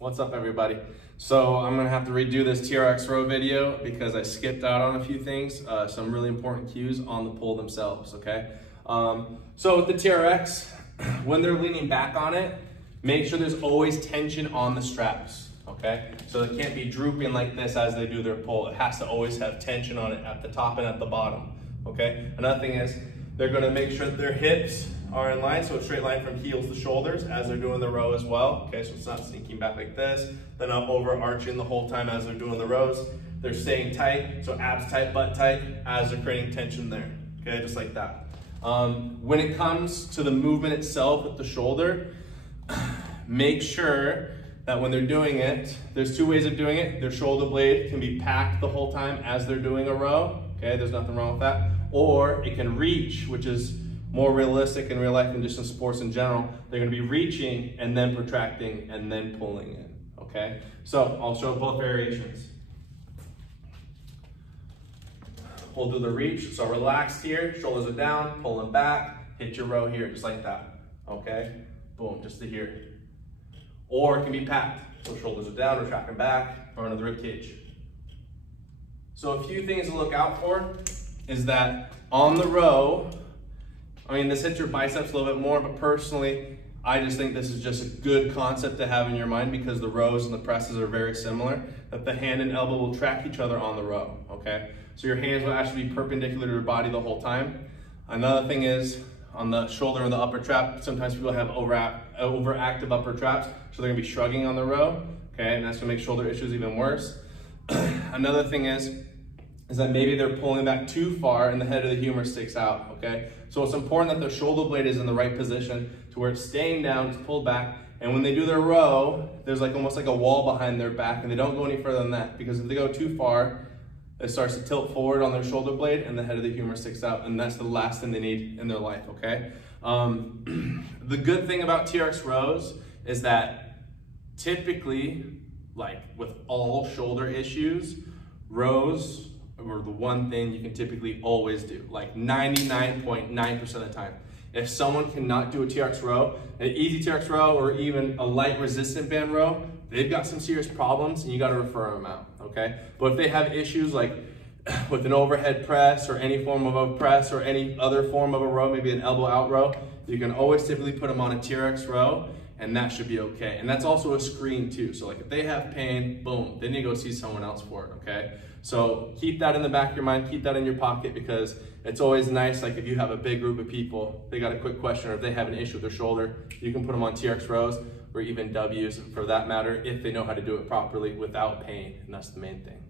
What's up, everybody? So I'm gonna have to redo this TRX row video because I skipped out on a few things, some really important cues on the pull themselves, okay? So with the TRX, when they're leaning back on it, make sure there's always tension on the straps, okay? So they can't be drooping like this as they do their pull. It has to always have tension on it at the top and at the bottom, okay? Another thing is, they're gonna make sure that their hips are in line, so a straight line from heels to shoulders as they're doing the row as well. Okay, so it's not sneaking back like this, then up overarching the whole time as they're doing the rows. They're staying tight, so abs tight, butt tight, as they're creating tension there. Okay, just like that. When it comes to the movement itself with the shoulder, make sure that when they're doing it, there's two ways of doing it. Their shoulder blade can be packed the whole time as they're doing a row. Okay, there's nothing wrong with that. Or it can reach, which is more realistic in real life than just in sports in general. They're gonna be reaching and then protracting and then pulling in, okay? So I'll show both variations. We'll do the reach, so relaxed here, shoulders are down, pulling back, hit your row here, just like that, okay? Boom, just to here. Or it can be packed, so shoulders are down, retracting back, front of the rib cage. So a few things to look out for is that on the row, I mean, this hits your biceps a little bit more, but personally, I just think this is just a good concept to have in your mind because the rows and the presses are very similar, that the hand and elbow will track each other on the row, okay? So your hands will actually be perpendicular to your body the whole time. Another thing is, on the shoulder and the upper trap, sometimes people have overactive upper traps, so they're gonna be shrugging on the row, okay? And that's gonna make shoulder issues even worse. Another thing is that maybe they're pulling back too far and the head of the humerus sticks out, okay? So it's important that their shoulder blade is in the right position to where it's staying down, it's pulled back, and when they do their row, there's like almost like a wall behind their back, and they don't go any further than that, because if they go too far, it starts to tilt forward on their shoulder blade and the head of the humerus sticks out, and that's the last thing they need in their life, okay? The good thing about TRX rows is that typically, like with all shoulder issues, rows or the one thing you can typically always do, like 99.9% of the time. If someone cannot do a TRX row, an easy TRX row or even a light resistant band row, they've got some serious problems and you gotta refer them out, okay? But if they have issues like with an overhead press or any form of a press or any other form of a row, maybe an elbow out row, you can always typically put them on a TRX row and that should be okay. And that's also a screen too. So like if they have pain, boom, they need to go see someone else for it, okay? So keep that in the back of your mind, keep that in your pocket because it's always nice, like if you have a big group of people, they got a quick question or if they have an issue with their shoulder, you can put them on TRX rows or even W's for that matter, if they know how to do it properly without pain, and that's the main thing.